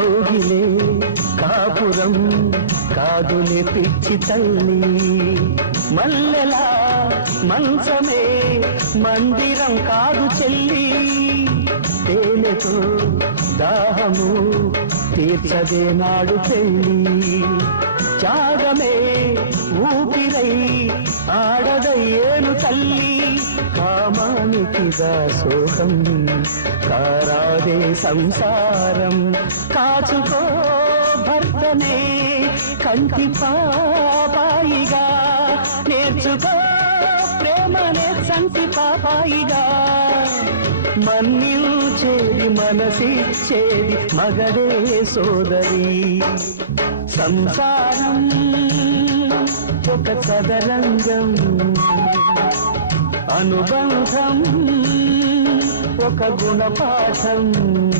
కౌగిలే కాపురం కాదులే పిచ్చి తల్లి, మల్లెలా మంచమే మందిరం కాదు చెల్లి, తేనెతో దాహము తీర్చదే నాడు పెళ్ళి, త్యాగమే ఊపిరై ఆడదయ్యేను తల్లి, కామానికి దాసోహం కారాదే సంసారం, కాచుకో భర్తనే కంటి పాపాయిగా, నేర్చుకో ప్రేమనే సంటి పాపాయిగా, మన్నించేది మనసిచ్చేది మగడే సోదరి, సంసారం ఒక చదరంగం, అనుబంధం ఒక గుణపాఠం.